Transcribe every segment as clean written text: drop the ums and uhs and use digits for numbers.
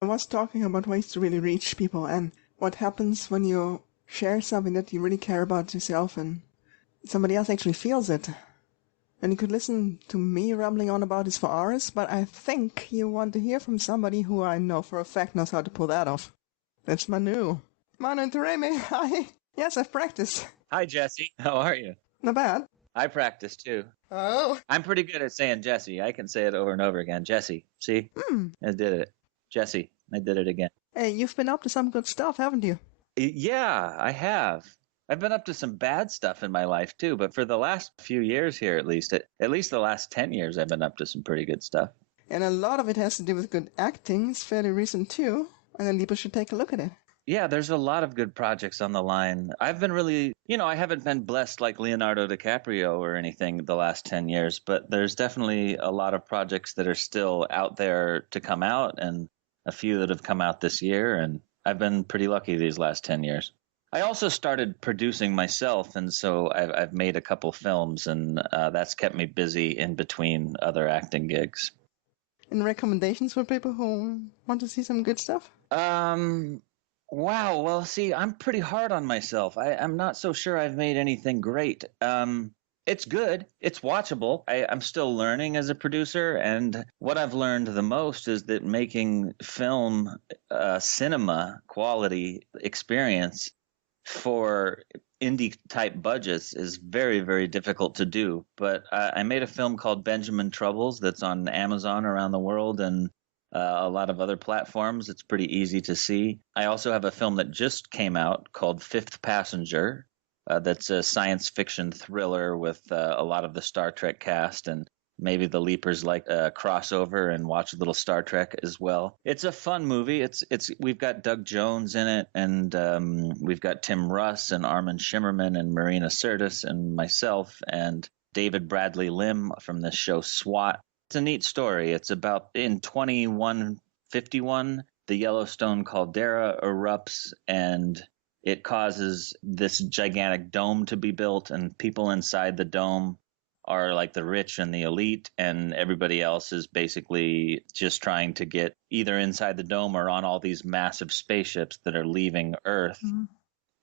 I was talking about ways to really reach people and what happens when you share something that you really care about yourself and somebody else actually feels it. And you could listen to me rambling on about this for hours, but I think you want to hear from somebody who I know for a fact knows how to pull that off. That's Manu. Manu Intiraymi, hi. Yes, I've practiced. Hi, Jessie. How are you? Not bad. I practice too. Oh. I'm pretty good at saying Jessie. I can say it over and over again. Jessie. See? I did it. Jessie. I did it again. Hey, you've been up to some good stuff, haven't you? Yeah, I have. I've been up to some bad stuff in my life too, but for the last few years here, at least the last 10 years, I've been up to some pretty good stuff. And a lot of it has to do with good acting. It's fairly recent too, and then people should take a look at it. Yeah, there's a lot of good projects on the line. I've been really, I haven't been blessed like Leonardo DiCaprio or anything the last 10 years, but there's definitely a lot of projects that are still out there to come out and a few that have come out this year. And I've been pretty lucky these last 10 years. I also started producing myself, and so I've made a couple films, and that's kept me busy in between other acting gigs. And recommendations for people who want to see some good stuff? Wow. Well, see, I'm pretty hard on myself. I'm not so sure I've made anything great. It's good. It's watchable. I'm still learning as a producer. And what I've learned the most is that making film, cinema quality experience for indie type budgets is very, very difficult to do. But I made a film called Benjamin Troubles that's on Amazon around the world and a lot of other platforms. It's pretty easy to see. I also have a film that just came out called Fifth Passenger. That's a science fiction thriller with a lot of the Star Trek cast, and maybe the Leapers like crossover and watch a little Star Trek as well. It's a fun movie. We've got Doug Jones in it, and we've got Tim Russ and Armin Shimmerman and Marina Sirtis and myself and David Bradley Lim from the show SWAT. It's a neat story. It's about in 2151, the Yellowstone caldera erupts and it causes this gigantic dome to be built, and people inside the dome are like the rich and the elite, and everybody else is basically just trying to get either inside the dome or on all these massive spaceships that are leaving Earth. Mm-hmm.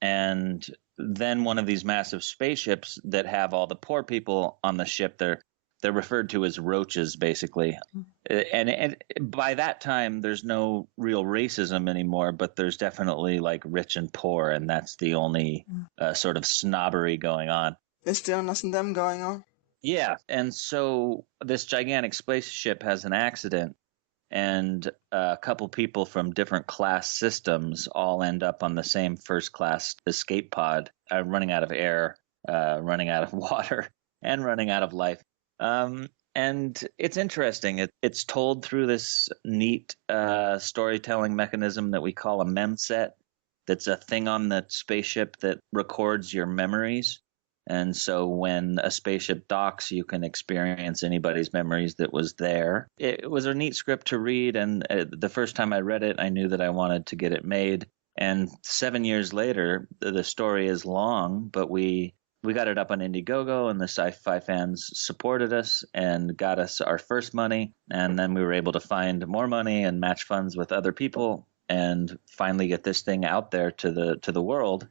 And then one of these massive spaceships that have all the poor people on the ship, they're referred to as roaches, basically. And by that time, there's no real racism anymore, but there's definitely like rich and poor, and that's the only sort of snobbery going on. There's still nothing them going on. Yeah, and so this gigantic spaceship has an accident, and a couple people from different class systems all end up on the same first-class escape pod, running out of air, running out of water, and running out of life. And it's interesting. It's told through this neat storytelling mechanism that we call a memset. That's a thing on the spaceship that records your memories. And so when a spaceship docks, you can experience anybody's memories that was there. It was a neat script to read, and the first time I read it, I knew that I wanted to get it made. And 7 years later, the story is long, but we got it up on Indiegogo, and the sci-fi fans supported us and got us our first money. And then we were able to find more money and match funds with other people and finally get this thing out there to the world.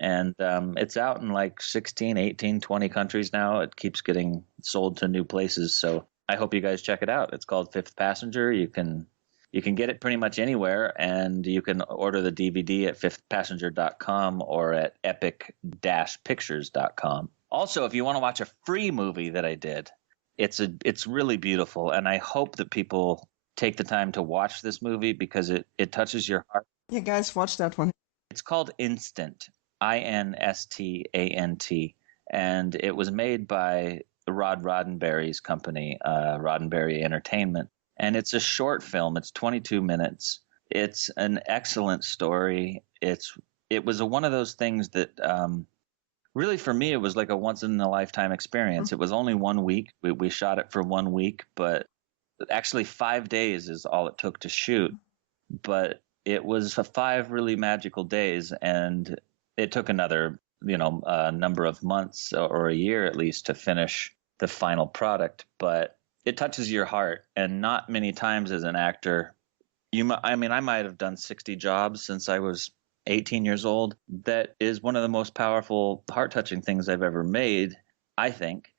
And it's out in like 16, 18, 20 countries now. It keeps getting sold to new places. So I hope you guys check it out. It's called Fifth Passenger. You can get it pretty much anywhere, and you can order the DVD at fifthpassenger.com or at epic-pictures.com. Also, if you want to watch a free movie that I did, it's really beautiful, and I hope that people take the time to watch this movie because it touches your heart. Yeah, guys, watch that one. It's called Instant, Instant, and it was made by Rod Roddenberry's company, Roddenberry Entertainment. And it's a short film. It's 22 minutes. It's an excellent story. It was one of those things that really for me, it was like a once in a lifetime experience. It was only 1 week. We shot it for 1 week, but actually 5 days is all it took to shoot. But it was 5 really magical days, and it took another, number of months or a year at least to finish the final product. But it touches your heart, and not many times as an actor I mean, I might have done 60 jobs since I was 18 years old. That is one of the most powerful, heart-touching things I've ever made, I think.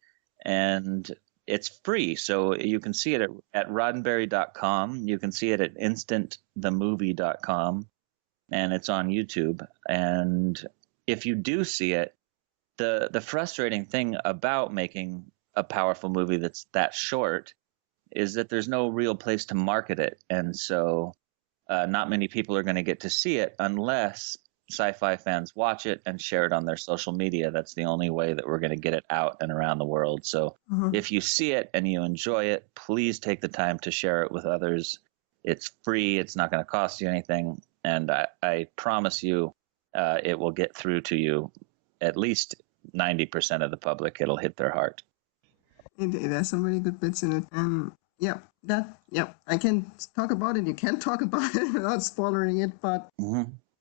And it's free. So you can see it at roddenberry.com. You can see it at instantthemovie.com, and it's on YouTube. And if you do see it, the frustrating thing about making a powerful movie that's that short is that there's no real place to market it. And so not many people are going to get to see it unless sci-fi fans watch it and share it on their social media. That's the only way that we're going to get it out and around the world. So if you see it and you enjoy it, please take the time to share it with others. It's free. It's not going to cost you anything. And I promise you it will get through to you. At least 90% of the public, it'll hit their heart. Indeed, there's some really good bits in it. And I can talk about it. You can't talk about it without spoiling it, but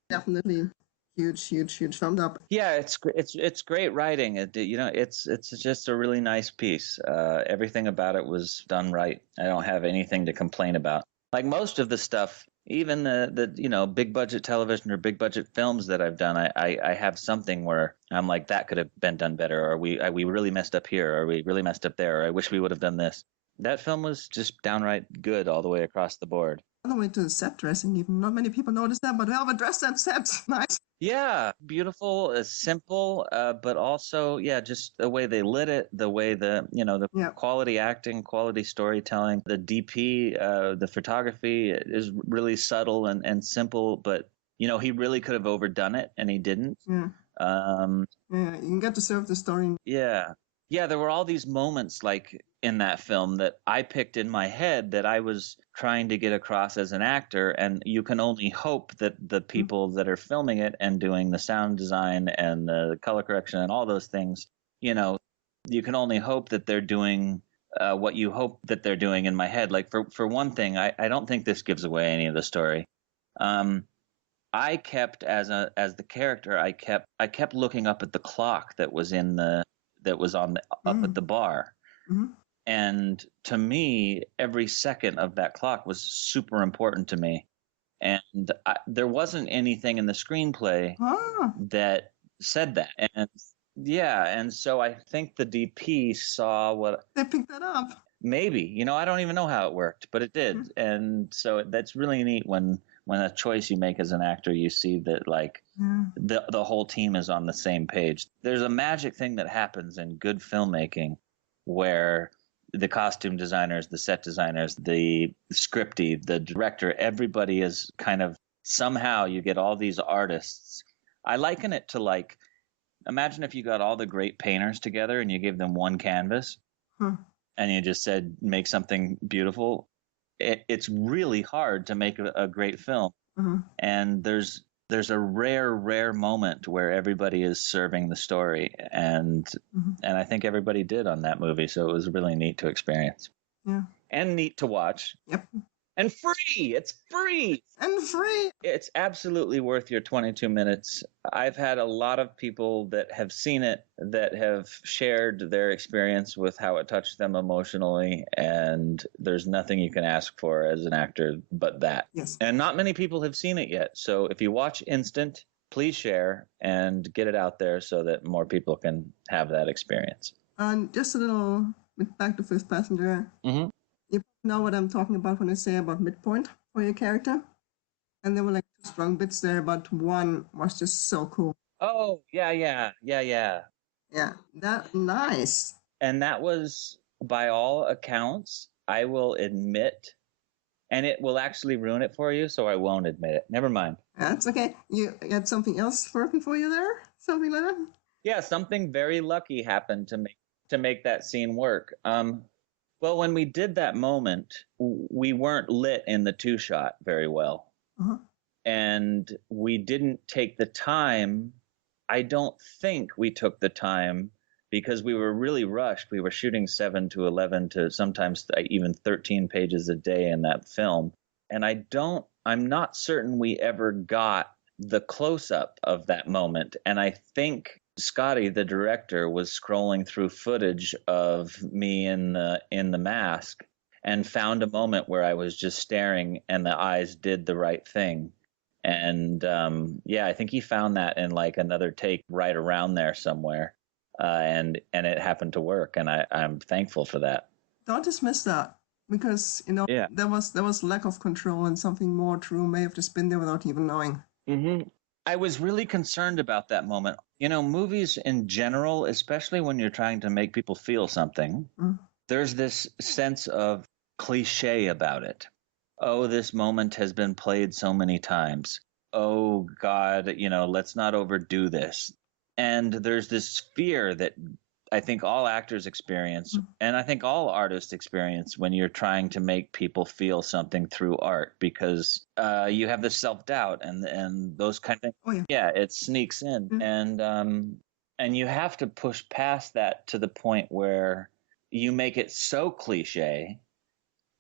definitely huge thumbs up. Yeah, it's great writing. It's just a really nice piece. Everything about it was done right. I don't have anything to complain about. Like most of the stuff, even the big budget television or big budget films that I've done, I have something where I'm like, that could have been done better, or we really messed up here, or we really messed up there, or I wish we would have done this. That film was just downright good all the way across the board. All the way to the set dressing, even not many people notice that, but well, the dress that set, nice. Yeah, beautiful, simple, but also, just the way they lit it, the way the quality acting, quality storytelling, the DP, the photography is really subtle and simple, but he really could have overdone it, and he didn't. Yeah. You can get to serve the story. Yeah, there were all these moments like in that film that I picked in my head that I was trying to get across as an actor, and you can only hope that the people that are filming it and doing the sound design and the color correction and all those things, you can only hope that they're doing what you hope that they're doing in my head. Like for one thing, I don't think this gives away any of the story. I kept as the character, I kept looking up at the clock that was up at the bar. Mm-hmm. And to me, every second of that clock was super important to me. And there wasn't anything in the screenplay that said that. And so I think the DP saw what... They picked that up. Maybe. I don't even know how it worked, but it did. Mm-hmm. And so that's really neat when a choice you make as an actor, you see that the whole team is on the same page. There's a magic thing that happens in good filmmaking where the costume designers, the set designers, the scripty, the director, everybody is kind of, somehow you get all these artists. I liken it to imagine if you got all the great painters together and you gave them one canvas and you just said, make something beautiful. It's really hard to make a great film. Mm-hmm. And there's a rare moment where everybody is serving the story, and I think everybody did on that movie, so it was really neat to experience. Yeah. And neat to watch. Yep. And free. It's free. And free. It's absolutely worth your 22 minutes. I've had a lot of people that have seen it that have shared their experience with how it touched them emotionally, and there's nothing you can ask for as an actor but that. Yes. And not many people have seen it yet. So if you watch Instant, please share and get it out there so that more people can have that experience. And just a little bit back to First Passenger. Mm-hmm. You know what I'm talking about when I say about midpoint for your character? And there were two strong bits there, but one was just so cool. Oh, yeah. Yeah, that nice. And that was, by all accounts, I will admit, and it will actually ruin it for you, so I won't admit it. Never mind. That's okay. You had something else working for you there? Something like that? Yeah, something very lucky happened to make that scene work. Well, when we did that moment, we weren't lit in the two-shot very well. Uh-huh. And we didn't take the time. I don't think we took the time because we were really rushed. We were shooting 7 to 11 to sometimes even 13 pages a day in that film. And I'm not certain we ever got the close-up of that moment. And I think Scotty, the director, was scrolling through footage of me in the mask and found a moment where I was just staring and the eyes did the right thing. And yeah, I think he found that in like another take right around there somewhere. And it happened to work. And I'm thankful for that. Don't dismiss that, because Yeah. there was lack of control, and something more true may have just been there without even knowing. Mm-hmm. I was really concerned about that moment. Movies in general, especially when you're trying to make people feel something, there's this sense of cliche about it. Oh, this moment has been played so many times. Oh, God, let's not overdo this. And there's this fear that I think all actors experience, and I think all artists experience when you're trying to make people feel something through art, because you have this self-doubt and those kind of things. Oh, yeah. Yeah, it sneaks in, and you have to push past that to the point where you make it so cliche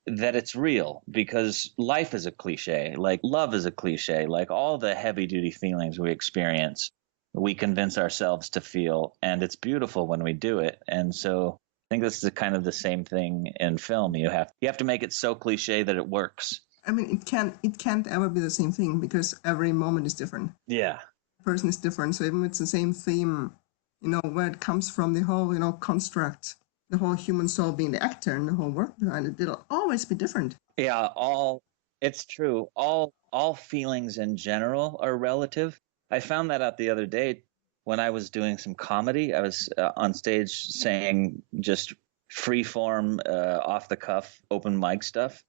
that it's real, because life is a cliche, like love is a cliche, like all the heavy duty feelings we experience, we convince ourselves to feel, and it's beautiful when we do it. And so I think this is kind of the same thing in film. You have to make it so cliche that it works. I mean, it can't ever be the same thing, because every moment is different. Yeah. Person is different, so even if it's the same theme, where it comes from, the whole construct, the whole human soul being the actor and the whole work behind it, it'll always be different. Yeah, it's true. All feelings in general are relative. I found that out the other day when I was doing some comedy. I was on stage saying just free form, off the cuff, open mic stuff.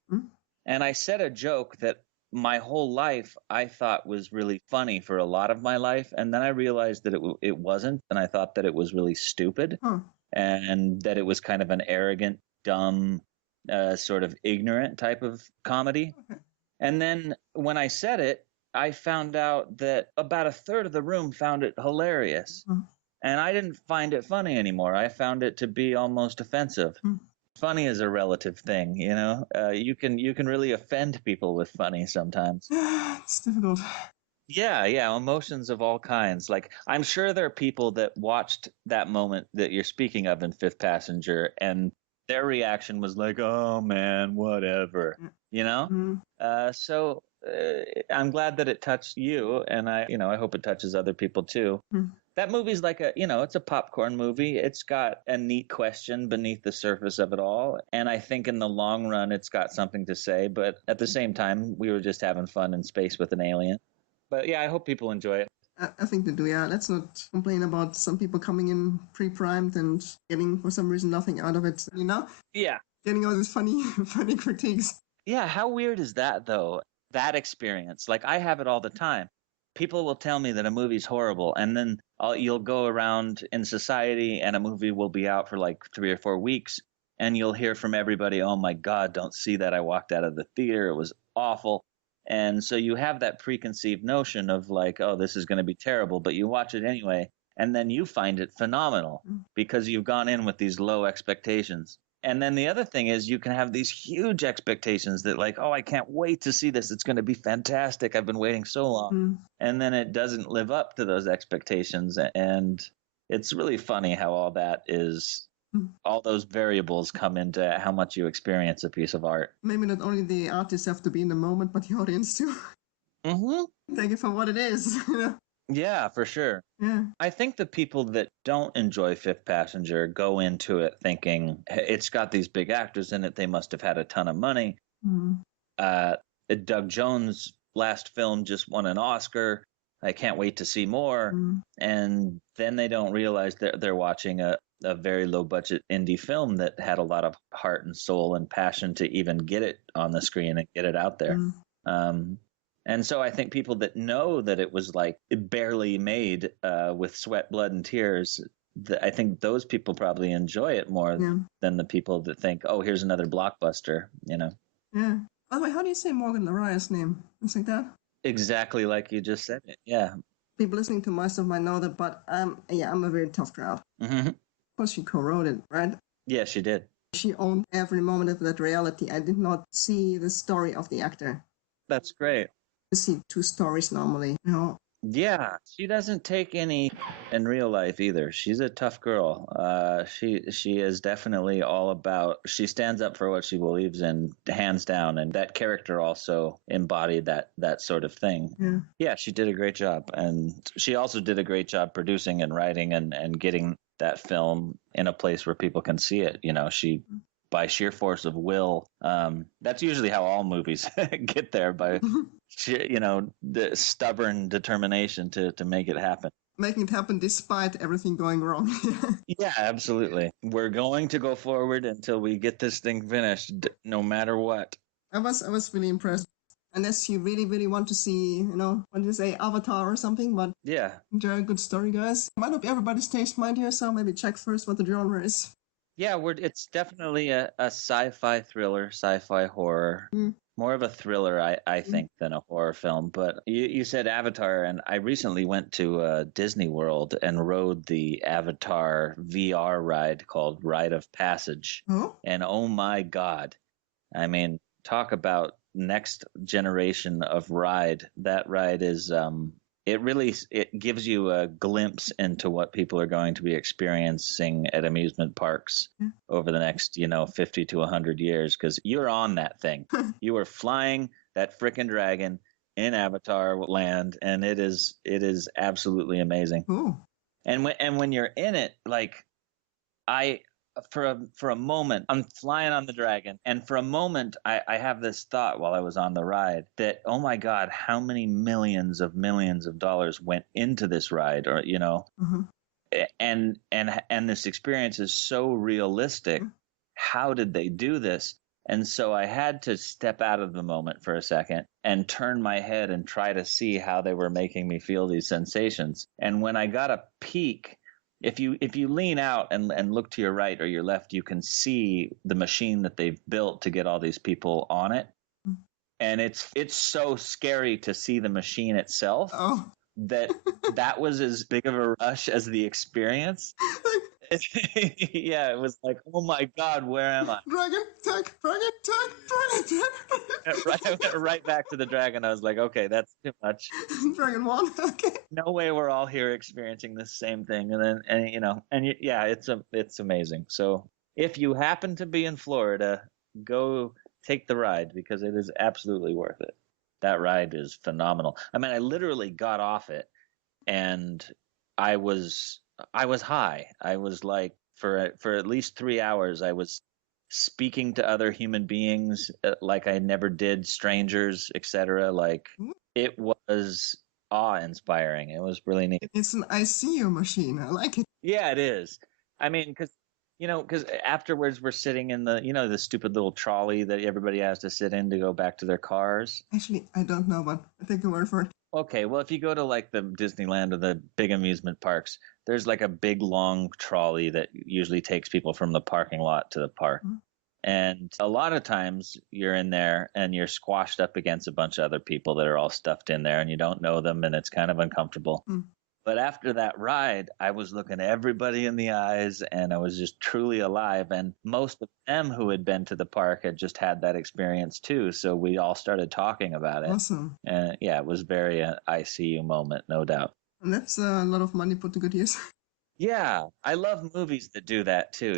And I said a joke that my whole life I thought was really funny for a lot of my life, and then I realized that it wasn't, and I thought that it was really stupid, and that it was kind of an arrogant, dumb, sort of ignorant type of comedy. And then when I said it, I found out that about a third of the room found it hilarious. And I didn't find it funny anymore. I found it to be almost offensive. Funny is a relative thing, you can really offend people with funny sometimes. It's difficult. Yeah, emotions of all kinds. Like, I'm sure there are people that watched that moment that you're speaking of in Fifth Passenger, and their reaction was like, "Oh man, whatever," So I'm glad that it touched you, and I hope it touches other people too. That movie's like it's a popcorn movie. It's got a neat question beneath the surface of it all, and I think in the long run, it's got something to say. But at the same time, we were just having fun in space with an alien. But yeah, I hope people enjoy it. I think they do, yeah. Let's not complain about some people coming in pre-primed and getting, for some reason, nothing out of it, Yeah. Getting all these funny critiques. Yeah, how weird is that, though? That experience. Like, I have it all the time. People will tell me that a movie's horrible, and then you'll go around in society, and a movie will be out for like 3 or 4 weeks, and you'll hear from everybody, "Oh my God, don't see that. I walked out of the theater. It was awful." And so you have that preconceived notion of like, "Oh, this is going to be terrible," but you watch it anyway, and then you find it phenomenal because you've gone in with these low expectations. And then the other thing is you can have these huge expectations that like, "Oh, I can't wait to see this. It's going to be fantastic. I've been waiting so long." And then it doesn't live up to those expectations. And it's really funny how all those variables come into how much you experience a piece of art. Maybe not only the artists have to be in the moment, but the audience too. Take it for what it is. Yeah, for sure. Yeah. I think the people that don't enjoy Fifth Passenger go into it thinking, "Hey, it's got these big actors in it. They must have had a ton of money." Doug Jones' last film just won an Oscar. I can't wait to see more. And then they don't realize that they're watching a very low budget indie film that had a lot of heart and soul and passion to even get it on the screen and get it out there. And so I think people that know that it was like barely made with sweat, blood, and tears, I think those people probably enjoy it more than the people that think, "Oh, here's another blockbuster," Yeah. By the way, how do you say Morgan Le Ray's name? It's like that? Exactly like you just said it. Yeah. People listening to my stuff might know that, but I'm a very tough crowd. Of course, she co-wrote it, right? Yeah, she did. She owned every moment of that reality. I did not see the story of the actor. That's great. I see two stories normally, Yeah, she doesn't take any in real life either. She's a tough girl. She is definitely all about. She stands up for what she believes in, hands down, and that character also embodied that sort of thing. Yeah. Yeah, she did a great job, and she also did a great job producing and writing and getting that film in a place where people can see it. You know, she by sheer force of will. That's usually how all movies get there by the stubborn determination to make it happen. Making it happen despite everything going wrong. Yeah, absolutely. We're going to go forward until we get this thing finished, no matter what. I was really impressed. Unless you really, really want to see, what did you say, Avatar or something, but Yeah. they're a good story, guys. Might not be everybody's taste mind here, so maybe check first what the genre is. Yeah, it's definitely a sci-fi thriller, sci-fi horror. More of a thriller, I think, than a horror film. But you said Avatar, and I recently went to Disney World and rode the Avatar VR ride called Rite of Passage. Oh? And oh my God. I mean, talk about next generation of ride. That ride is it gives you a glimpse into what people are going to be experiencing at amusement parks over the next 50 to 100 years, because you're on that thing. You are flying that frickin' dragon in Avatar land, and it is absolutely amazing. Ooh. And when you're in it, like I for a moment I'm flying on the dragon, and for a moment I have this thought while I was on the ride that, oh my God, how many millions of dollars went into this ride, or and this experience is so realistic. How did they do this? And so I had to step out of the moment for a second and turn my head and try to see how they were making me feel these sensations. And when I got a peek, if you lean out and look to your right or your left, you can see the machine that they've built to get all these people on it. And it's so scary to see the machine itself. Oh. that was as big of a rush as the experience. Yeah, it was like, oh my God, where am I? Dragon tag. I went right back to the dragon. I was like, okay, that's too much. Dragon 1, okay. No way we're all here experiencing the same thing. Yeah, it's amazing. So if you happen to be in Florida, go take the ride, because it is absolutely worth it. That ride is phenomenal. I mean, I literally got off it and I was high. I was like, for at least 3 hours, I was speaking to other human beings like I never did, strangers, etc. Like, it was awe-inspiring. It was really neat. It's an ICU machine. I like it. Yeah, it is. I mean, because afterwards we're sitting in the stupid little trolley that everybody has to sit in to go back to their cars. Actually, I don't know, but I take your word for it. Okay, well, if you go to like the Disneyland or the big amusement parks, there's like a big long trolley that usually takes people from the parking lot to the park. And a lot of times you're in there and you're squashed up against a bunch of other people that are all stuffed in there, and you don't know them, and it's kind of uncomfortable. But after that ride, I was looking everybody in the eyes, and I was just truly alive. And most of them who had been to the park had just had that experience too. So we all started talking about it. Awesome. And yeah, it was very ICU moment, no doubt. And that's a lot of money put to good use. Yeah, I love movies that do that too,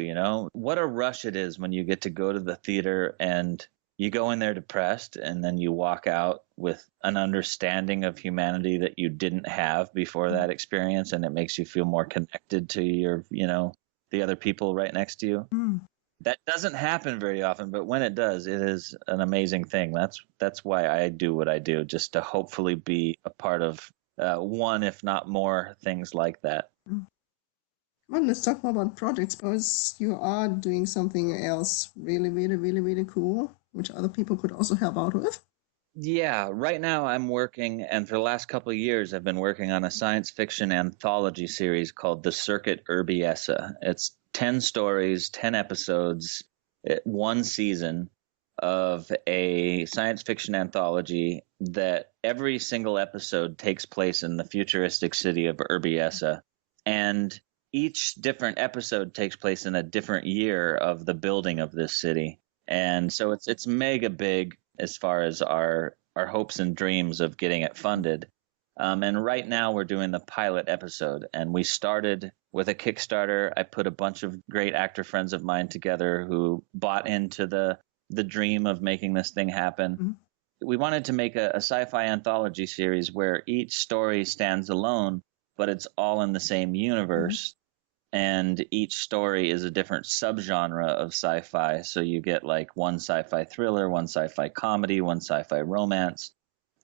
What a rush it is when you get to go to the theater and you go in there depressed, and then you walk out with an understanding of humanity that you didn't have before that experience, and it makes you feel more connected to your, the other people right next to you. That doesn't happen very often, but when it does, it is an amazing thing. That's why I do what I do, just to hopefully be a part of one, if not more, things like that. Well, let's talk more about projects, because you are doing something else really, really, really, really cool, which other people could also help out with. Yeah, right now I'm working, and for the last couple of years, I've been working on a science fiction anthology series called The Circuit Urbiessa. It's 10 stories, 10 episodes, one season of a science fiction anthology that every single episode takes place in the futuristic city of Urbiessa. And each different episode takes place in a different year of the building of this city. And so it's mega big as far as our hopes and dreams of getting it funded. And right now we're doing the pilot episode, and we started with a Kickstarter. I put a bunch of great actor friends of mine together who bought into the dream of making this thing happen. Mm-hmm. We wanted to make a sci-fi anthology series where each story stands alone, but it's all in the same universe. And each story is a different subgenre of sci-fi. So you get like one sci-fi thriller, one sci-fi comedy, one sci-fi romance.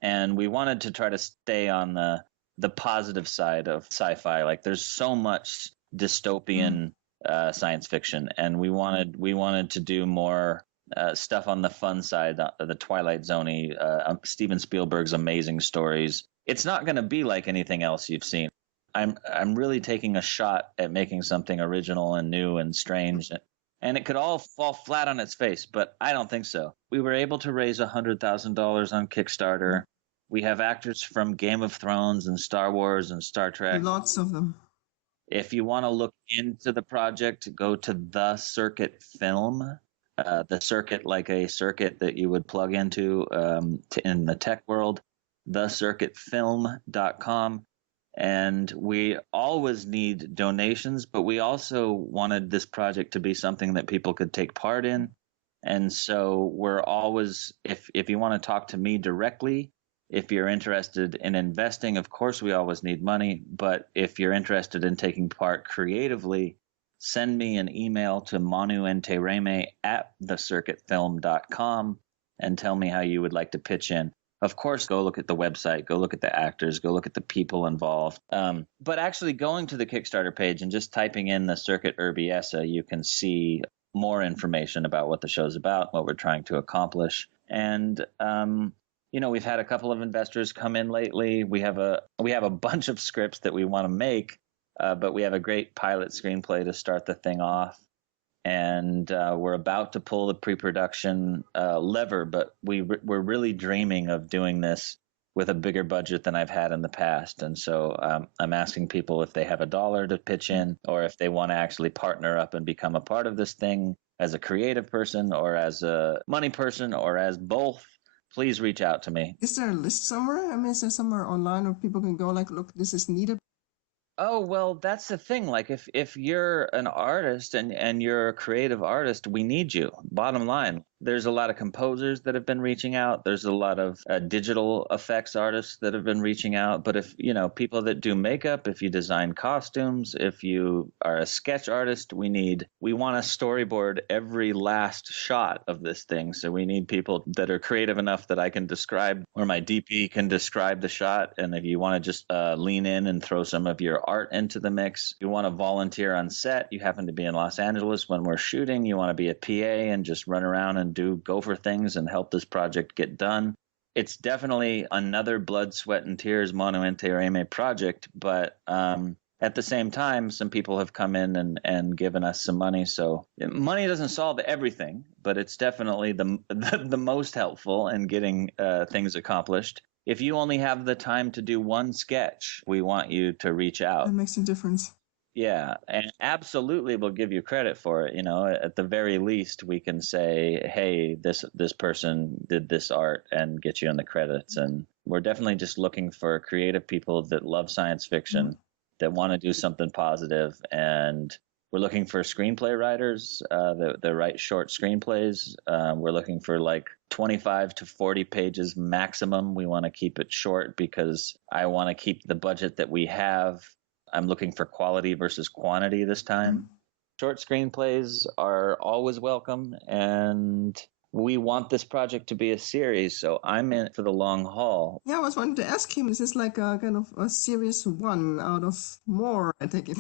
And we wanted to try to stay on the positive side of sci-fi. Like there's so much dystopian science fiction, and we wanted to do more stuff on the fun side, the Twilight Zone-y, Steven Spielberg's amazing stories. It's not going to be like anything else you've seen. I'm really taking a shot at making something original and new and strange, and it could all fall flat on its face, but I don't think so. We were able to raise $100,000 on Kickstarter. We have actors from Game of Thrones and Star Wars and Star Trek. Lots of them. If you want to look into the project, go to The Circuit Film. The circuit, like a circuit that you would plug into in the tech world, thecircuitfilm.com. And we always need donations, but we also wanted this project to be something that people could take part in. And so we're always, if you want to talk to me directly, if you're interested in investing, of course, we always need money. But if you're interested in taking part creatively, send me an email to Manu Intiraymi at thecircuitfilm.com and tell me how you would like to pitch in. Of course, go look at the website, go look at the actors, go look at the people involved. But actually going to the Kickstarter page and just typing in the Circuit Urbiessa, you can see more information about what the show's about, what we're trying to accomplish. And, we've had a couple of investors come in lately. We have a bunch of scripts that we want to make, but we have a great pilot screenplay to start the thing off. And we're about to pull the pre-production lever, but we're really dreaming of doing this with a bigger budget than I've had in the past. And so I'm asking people if they have $1 to pitch in, or if they want to actually partner up and become a part of this thing as a creative person or as a money person or as both. Please reach out to me. Is there a list somewhere? I mean, is there somewhere online where people can go like, look, this is needed? Oh, well, that's the thing. Like if you're an artist and you're a creative artist, we need you. Bottom line, there's a lot of composers that have been reaching out. There's a lot of digital effects artists that have been reaching out. But if, people that do makeup, if you design costumes, if you are a sketch artist, we want to storyboard every last shot of this thing. So we need people that are creative enough that I can describe, or my DP can describe the shot. And if you want to just lean in and throw some of your art into the mix, you want to volunteer on set, you happen to be in Los Angeles when we're shooting, you want to be a PA and just run around and do gopher things and help this project get done. It's definitely another blood, sweat, and tears Manu Intiraymi project, but at the same time, some people have come in and given us some money. So money doesn't solve everything, but it's definitely the most helpful in getting things accomplished. If you only have the time to do one sketch, we want you to reach out. That makes a difference. Yeah, and absolutely we'll give you credit for it. At the very least, we can say, hey, this person did this art and get you in the credits. And we're definitely just looking for creative people that love science fiction, that want to do something positive. And we're looking for screenplay writers that write short screenplays. We're looking for like 25 to 40 pages maximum. We want to keep it short because I want to keep the budget that we have. I'm looking for quality versus quantity this time. Short screenplays are always welcome, and we want this project to be a series, so I'm in it for the long haul. Yeah, I was wanting to ask him, is this like a kind of a series one out of more, I take it?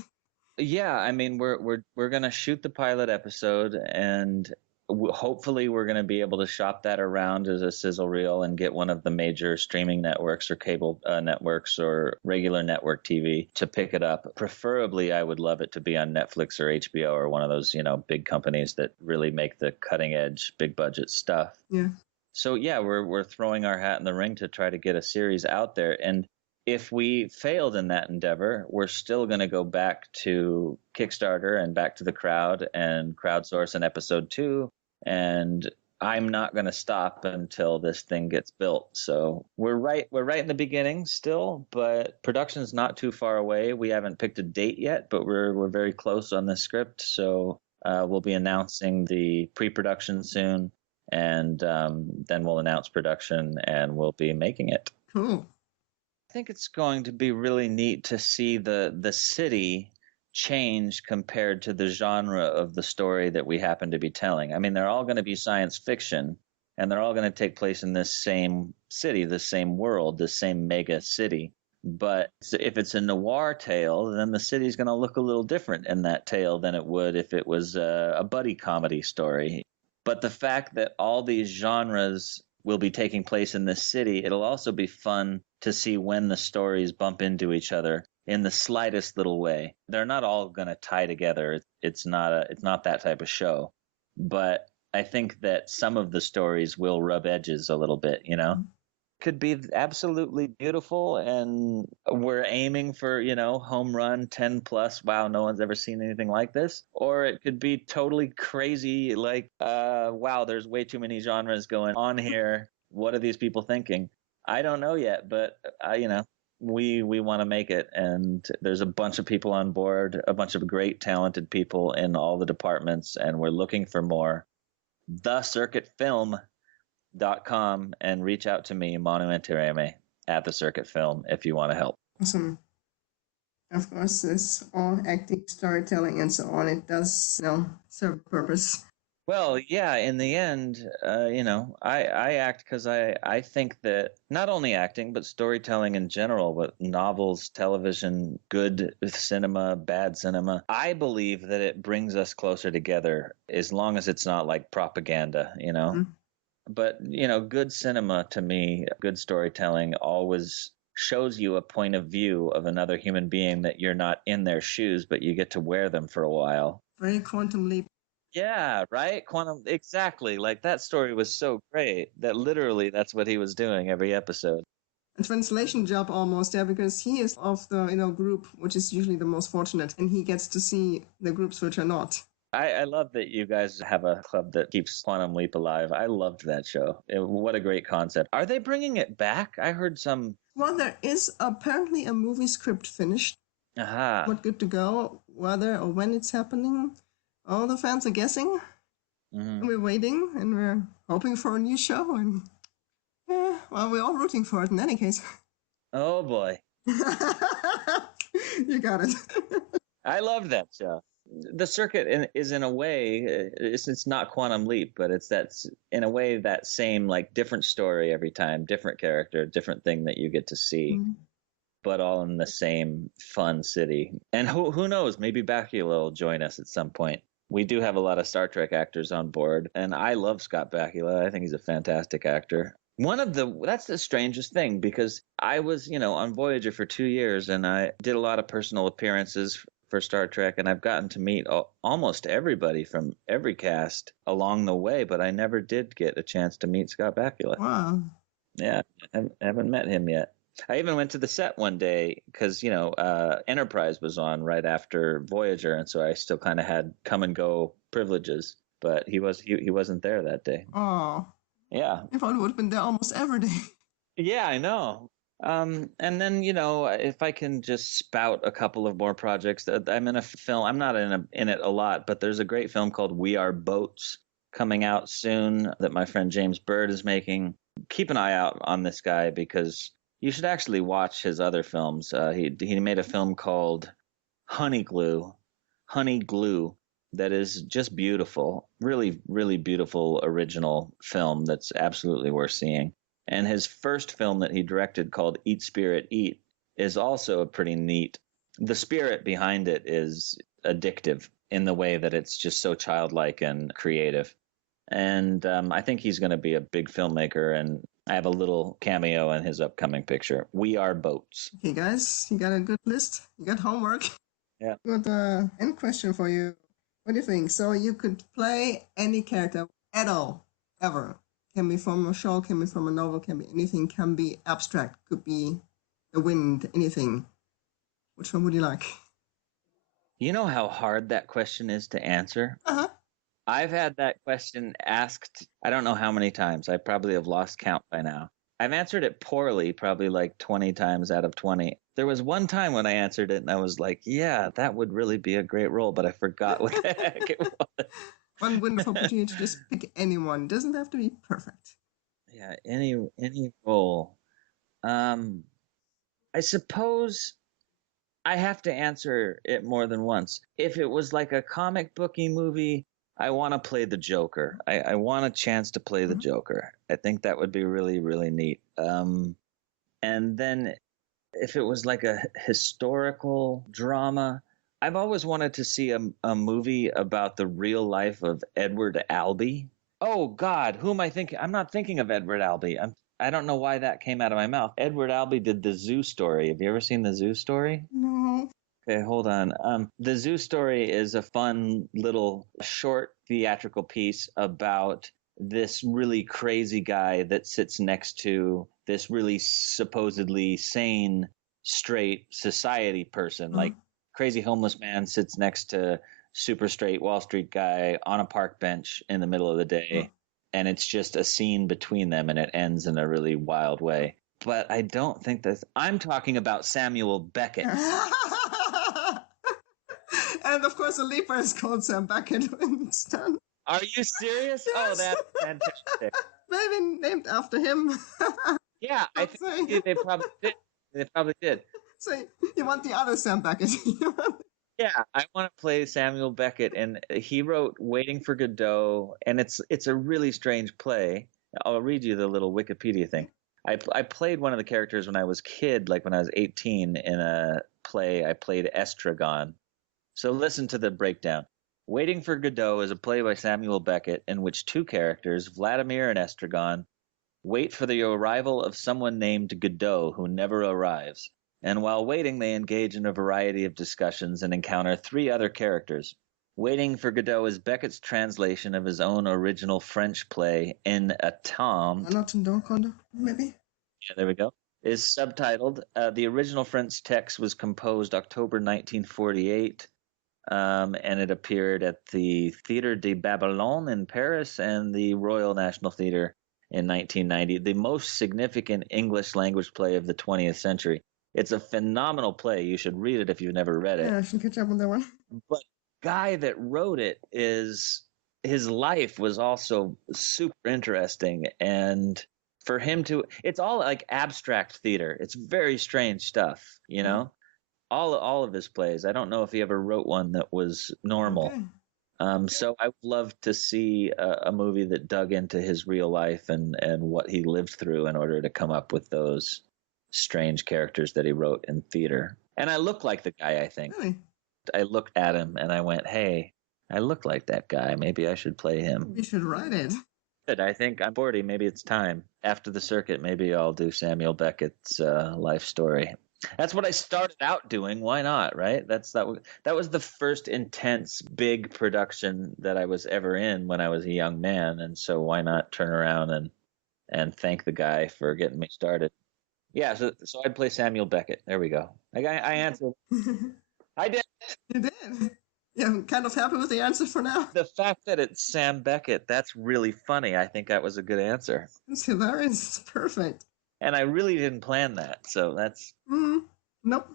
Yeah, I mean, we're going to shoot the pilot episode, and hopefully we're going to be able to shop that around as a sizzle reel and get one of the major streaming networks or cable networks or regular network TV to pick it up. Preferably, I would love it to be on Netflix or HBO or one of those, big companies that really make the cutting edge, big budget stuff. Yeah. So yeah, we're throwing our hat in the ring to try to get a series out there. And if we failed in that endeavor, we're still going to go back to Kickstarter and back to the crowd and crowdsource an episode 2. And I'm not going to stop until this thing gets built. So we're right in the beginning still, but production's not too far away. We haven't picked a date yet, but we're very close on the script. So we'll be announcing the pre-production soon, and then we'll announce production, and we'll be making it. Cool. I think it's going to be really neat to see the city change compared to the genre of the story that we happen to be telling. I mean, they're all going to be science fiction, and they're all going to take place in this same city, the same world, the same mega city. But if it's a noir tale, then the city's going to look a little different in that tale than it would if it was a buddy comedy story. But the fact that all these genres will be taking place in this city, it'll also be fun to see when the stories bump into each other in the slightest little way. They're not all going to tie together. It's not that type of show. But I think that some of the stories will rub edges a little bit, you know? Could be absolutely beautiful, and we're aiming for, home run 10 plus, wow, no one's ever seen anything like this. Or it could be totally crazy, like wow, there's way too many genres going on here, what are these people thinking? I don't know yet, but we want to make it, and there's a bunch of people on board, a bunch of great talented people in all the departments, and we're looking for more. thecircuitfilm.com, and reach out to me, Manu Intiraymi, at the Circuit Film, if you want to help. Awesome. Of course, it's all acting, storytelling, and so on. It does, serve a purpose. Well, yeah, in the end, I act because I think that not only acting, but storytelling in general, but novels, television, good cinema, bad cinema, I believe that it brings us closer together as long as it's not like propaganda, Mm-hmm. But, good cinema to me, good storytelling always shows you a point of view of another human being that you're not in their shoes, but you get to wear them for a while. Very Quantum Leap. Yeah, right? Quantum, exactly. Like that story was so great that literally that's what he was doing every episode. A translation job almost, yeah, because he is of the, group, which is usually the most fortunate, and he gets to see the groups which are not. I love that you guys have a club that keeps Quantum Leap alive. I loved that show. What a great concept. Are they bringing it back? I heard some. Well, there is apparently a movie script finished. Aha. But good to go. Whether or when it's happening, all the fans are guessing. Mm-hmm. We're waiting, and we're hoping for a new show, and well, we're all rooting for it in any case. Oh, boy. You got it. I love that show. The Circuit is in a way, it's not Quantum Leap, but it's in a way that same like different story every time, different character, different thing that you get to see, but all in the same fun city. And who knows, maybe Bakula will join us at some point. We do have a lot of Star Trek actors on board, and I love Scott Bakula. I think he's a fantastic actor. That's the strangest thing, because I was, on Voyager for 2 years, and I did a lot of personal appearances for Star Trek, and I've gotten to meet almost everybody from every cast along the way, but I never did get a chance to meet Scott Bakula. Wow. Yeah, I haven't met him yet. I even went to the set one day because, Enterprise was on right after Voyager, and so I still kind of had come and go privileges, but he wasn't there that day. Oh. Yeah. I thought it would have been there almost every day. Yeah, I know. And then, if I can just spout a couple of more projects, I'm in a film. I'm not in it a lot, but there's a great film called We Are Boats coming out soon that my friend James Bird is making. Keep an eye out on this guy, because you should actually watch his other films. He made a film called Honey Glue, that is just beautiful, really, really beautiful original film that's absolutely worth seeing. And his first film that he directed, called Eat Spirit Eat, is also pretty neat. The spirit behind it is addictive in the way that it's just so childlike and creative. And I think he's going to be a big filmmaker, and I have a little cameo in his upcoming picture. We Are Boats. Okay, guys, you got a good list. You got homework. Yeah. Got an end question for you. What do you think? So you could play any character at all, ever. Can be from a show, can be from a novel, can be anything, can be abstract, could be the wind, anything. Which one would you like? You know how hard that question is to answer? Uh-huh. I've had that question asked, I don't know how many times. I probably have lost count by now. I've answered it poorly, probably like 20 times out of 20. There was one time when I answered it and I was like, yeah, that would really be a great role, but I forgot what the heck it was. One wonderful opportunity to just pick anyone. It doesn't have to be perfect. Yeah, any role. Um, I suppose I have to answer it more than once. If it was like a comic booky movie, I want to play the Joker. I want a chance to play the Joker. I think that would be really, really neat. And then if it was like a historical drama, I've always wanted to see a movie about the real life of Edward Albee. Oh God, who am I thinking? I'm not thinking of Edward Albee. I don't know why that came out of my mouth. Edward Albee did the Zoo Story. Have you ever seen the Zoo Story? No. Okay, hold on. The Zoo Story is a fun little short theatrical piece about this really crazy guy that sits next to this really supposedly sane, straight society person. Like crazy homeless man sits next to super straight Wall Street guy on a park bench in the middle of the day. And it's just a scene between them and it ends in a really wild way. But I don't think I'm talking about Samuel Beckett. And of course, the leaper is called Sam Beckett when it's done. Are you serious? Yes. Oh, that's fantastic. Maybe named after him. Yeah, I think they probably did. They probably did. So you want the other Sam Beckett? Yeah, I want to play Samuel Beckett, and he wrote "Waiting for Godot," and it's a really strange play. I'll read you the little Wikipedia thing. I played one of the characters when I was kid, like when I was 18, in a play. I played Estragon. So listen to the breakdown. Waiting for Godot is a play by Samuel Beckett in which two characters, Vladimir and Estragon, wait for the arrival of someone named Godot who never arrives. And while waiting, they engage in a variety of discussions and encounter three other characters. Waiting for Godot is Beckett's translation of his own original French play, En Attente. Maybe? Yeah, there we go. Is subtitled. The original French text was composed October 1948. And it appeared at the Théâtre de Babylone in Paris and the Royal National Theatre in 1990, the most significant English language play of the 20th century. It's a phenomenal play. You should read it if you've never read it. Yeah, I should catch up on that one. But the guy that wrote it his life was also super interesting. And for him it's all like abstract theater. It's very strange stuff, you know? All of his plays. I don't know if he ever wrote one that was normal. Okay. So I would love to see a movie that dug into his real life and what he lived through in order to come up with those strange characters that he wrote in theater. And I look like the guy, I think. Really? I looked at him and I went, hey, I look like that guy. Maybe I should play him. You should write it. Good. I think I'm 40. Maybe it's time. After the circuit, maybe I'll do Samuel Beckett's life story. That's what I started out doing. Why not, right? That was the first intense big production that I was ever in when I was a young man, and so why not turn around and thank the guy for getting me started? Yeah, so I'd play Samuel Beckett. There we go. I answered. I did. You did. Yeah, I'm kind of happy with the answer for now. The fact that it's Sam Beckett, that's really funny. I think that was a good answer. It's hilarious. It's perfect. And I really didn't plan that, so that's... Nope.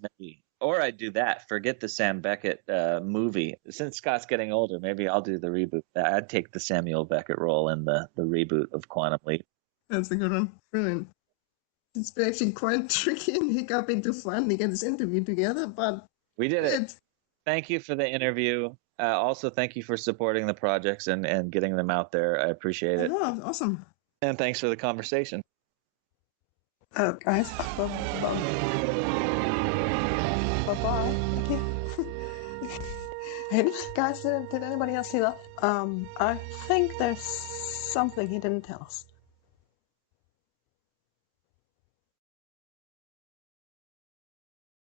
Maybe. Or I'd do that. Forget the Sam Beckett movie. Since Scott's getting older, maybe I'll do the reboot. I'd take the Samuel Beckett role in the reboot of Quantum Leap. That's a good one. Brilliant. It's been actually quite tricky and hiccuping to finally get this interview together, but... We did it. Thank you for the interview. Also, thank you for supporting the projects and getting them out there. I appreciate it. Oh, awesome. And thanks for the conversation. Guys, bye-bye. Thank you. Hey, guys, did anybody else see that? I think there's something he didn't tell us.